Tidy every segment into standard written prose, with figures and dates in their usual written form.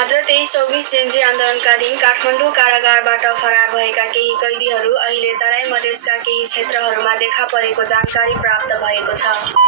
भाद्र 23-24 Gen Z आन्दोलनका दिन काठमाडौँ कारागारबाट फरार भएका केही कैदीहरू अहिले तराई मधेसका केही क्षेत्रहरूमा देखा परेको जानकारी प्राप्त भएको छ।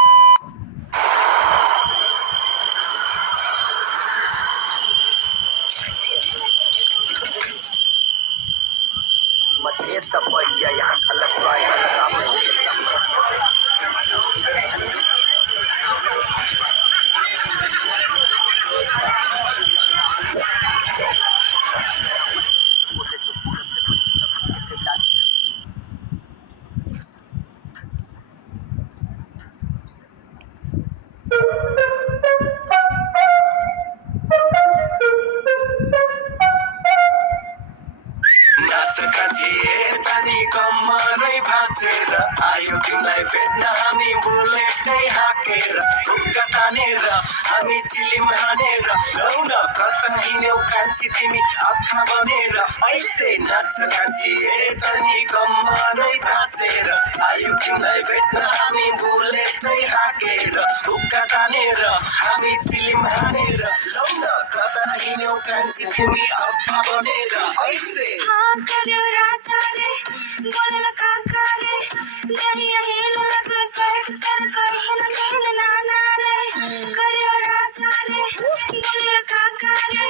कम्मरै भाँचेर आयो तिमीलाई भेट्न हामी बुलेटै हाकेर ढुक्का तानेर हामी चिलिम हानेर लौ न कता हिँड्यौ कान्छी तिमी अखा बनेर ऐसे नाच कान्छी तनी कम्मरै भाँचेर आयो तिमीलाई भेट्न हामी बुलेटै हाकेर ढुक्का तानेर हामी चिलिम हानेर लौ न कता हिँड्यौ कान्छी तिमी अखा बनेर ऐसे बोलेला काका रे दरिया हेल लगल सरक सरक ऐसन करन नाना रे करियो राजा रे बोलेला काका रे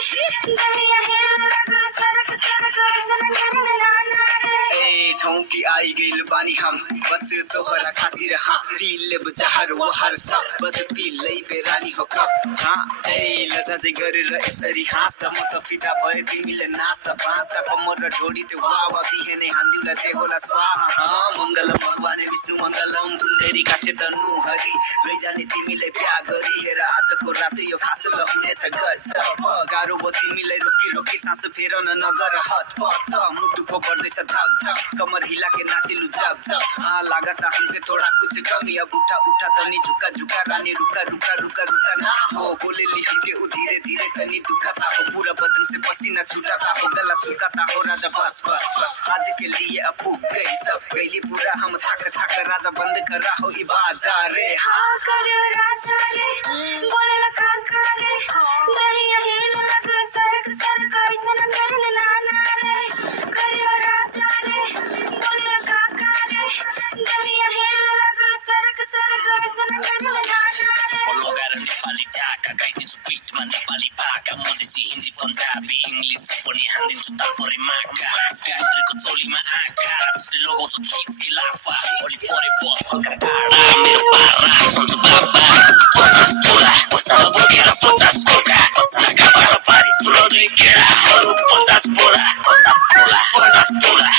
दरिया हेल लगल सरक सरक ऐसन करन नाना रे ए छौकी आई गइल बानी हम बस तोहरा खातिर हाँ दिल बुझार वहार सा बस दिलै बेरानी हो कप हाँ ए लजा चाहिँ गरेर यसरी हाँस्दा म त फिदा भए तिमीले नाच्दा बाँच्दा कम्मर र ढोडी त्यो वावा बिहेने हान्दिउला जे होला स्वाहा मङ्गलम भगवाने विष्णु मङ्गलम धुन्देरी काटे तनु हरि लैजाने तिमीले बिहा गरी हेर आजको रातै यो खास हुनेछ गजब गाह्रो भयो तिमीलाई रोकी रोकी सास फेर नगर हत पत मुटु पो पर्दैछ धक धक कमर हिला के नाचिलु जब जब हाँ लागत हमके थोड़ा कुछ कमी अब उठा उठा तनी झुका झुका रानी रुका रुका रुका रुका ना हो बोले ली हमके उ धीरे धीरे तनी दुखाता हो पूरा बदन से पसीना छूटाता हो गला सुखाता हो राजा बस बस बस आज के लिए अब गई सब गईली पूरा हम थक थक राजा बंद कर रहा हो ई बाजार रे हाँ करियो राजा रे बोलेला काका रे दरिया हेल लगल सरक सरक ऐसन करन नाना रे करियो राजा रे बोलेला काका रे दरिया हेल लगल सरक सरक ऐसन करन नाना रे लगाएर नेपाली ढाका गाइदिन्छु बिटमा नेपाली भाका मधेसी हिन्दी पन्जाबी इङ्ग्लिस पनि हानिदिन्छु तापरे माका गायत्रीको चोलीमा आँखा जस्तै लगाउँछ खिच्की लाफा अलि परे बस हल्का टाढा मेरो पारा सन्चु बाबा 50 तोला बोकेर 50 कोका लगाबाट पारी पुऱ्याउँदै केराहरू 50 बोरा 50 तोला 50 तोला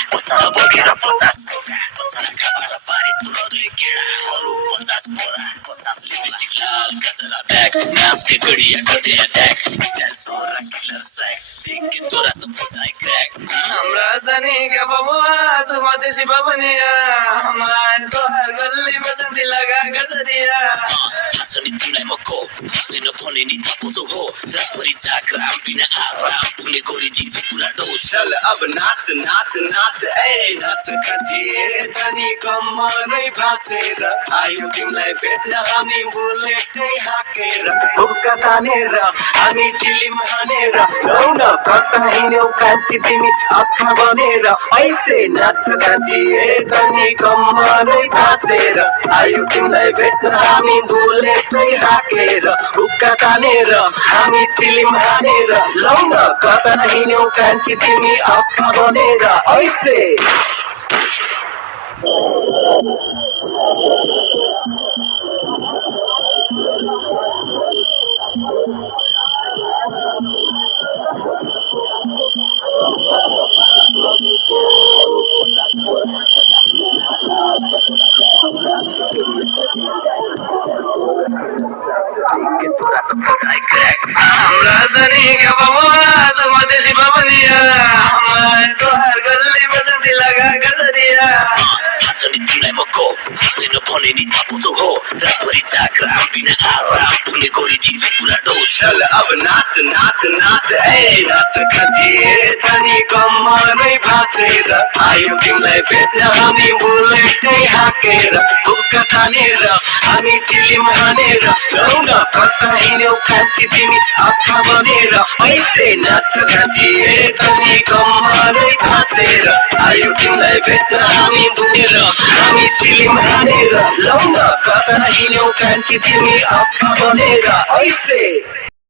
बोकेर 50 कोका लगाबाट पारी पुऱ्याउँदै केराहरू 50 बोरा 50 लिपस्टिक लाल गजरा ब्याग नाचके गडिया कटे अट्याक स्टाइल तोरा किलर स्याक देख के तोरा सब फसाइ क्रैक हम राजधानी का बबुआ तू मधेसी बबनिया हमार तोहर गल्ली बसंती लगा गजरिया थाहा नि तिमीलाई म को छैन भने नि थाहा पाउँछौ हो रातभरि जाग्राम बिना आराम पुग्ने गरिदिन्छु पुरा डोज चल अब नाच नाच नाच ए नाच कान्छी तनी कम्मरै भाँचेर आयो तिमीलाई भेट्न हामी बुलेटै हाकेर ढुक्का तानेर हामी चिलिम हानेर लौ न कता हिँड्यौ कान्छी तिमी अखा बनेर ऐसे नाच कान्छी तनी कम्मरै भाँचेर आयो तिमीलाई भेट्न हामी बुलेटै हाकेर ढुक्का तानेर हामी चिलिम हानेर लौ न कता हिँड्यौ कान्छी तिमी अखा बनेर ऐसे राजधानी का बबुआ तो मधेसी बबनिया हमार तोहर गल्ली बसंती लगा गजरिया थाहा नि तिमीलाई म को छैन भने नि थाहा पाउँछौ हो रातभरि जाग्राम बिना आराम पुग्ने गरिदिन्छु पुरा डोज चल अब नाच नाच नाच ए नाच कान्छी तनी कम्मरै भाँचेर आयो तिमीलाई भेट्न हामी बुलेटै हाकेर ढुक्का तानेर हामी चिलिम हानेर लौ न कता हिँड्यौ हिँड्यौ कान्छी तिमी आँखा बनेर ऐसे नाच्छ कान्छी तनी कम्मरै भाँचेर आयु तिमीलाई भेट्न हामी डुबेर हामी चिलिम हानेर लौ न कता हिँड्यौ कान्छी तिमी आँखा बनेर ऐसे